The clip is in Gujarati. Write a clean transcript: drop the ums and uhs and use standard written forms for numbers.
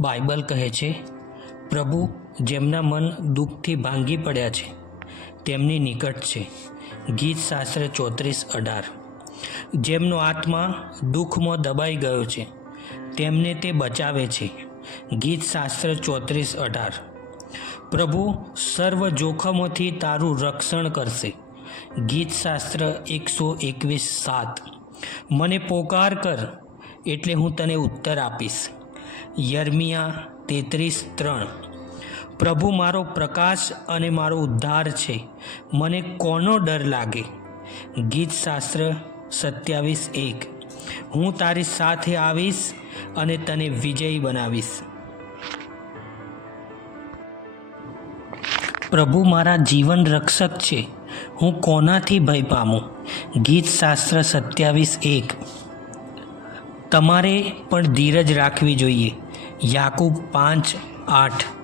બાઇબલ કહે છે, પ્રભુ જેમના મન દુઃખથી ભાંગી પડ્યા છે તેમની નિકટ છે. ગીત શાસ્ત્ર 34:18. જેમનો આત્મા દુઃખમાં દબાઈ ગયો છે તેમને તે બચાવે છે. ગીત શાસ્ત્ર 34:18. પ્રભુ સર્વ જોખમોથી તારું રક્ષણ કરશે. ગીત શાસ્ત્ર 121:7. મને પોકાર કર એટલે હું તને ઉત્તર આપીશ. યર્મિયા 33:3. પ્રભુ મારો પ્રકાશ અને મારો ઉદ્ધાર છે, મને કોનો ડર લાગે. ગીત શાસ્ત્ર 27:1. હું તારી સાથે આવીશ અને તને વિજયી બનાવીશ. પ્રભુ મારા જીવન રક્ષક છે, હું કોનાથી ભય પામું. ગીત શાસ્ત્ર 27:1. તમારે પણ ધીરજ રાખવી જોઈએ. યાકૂબ 5:8.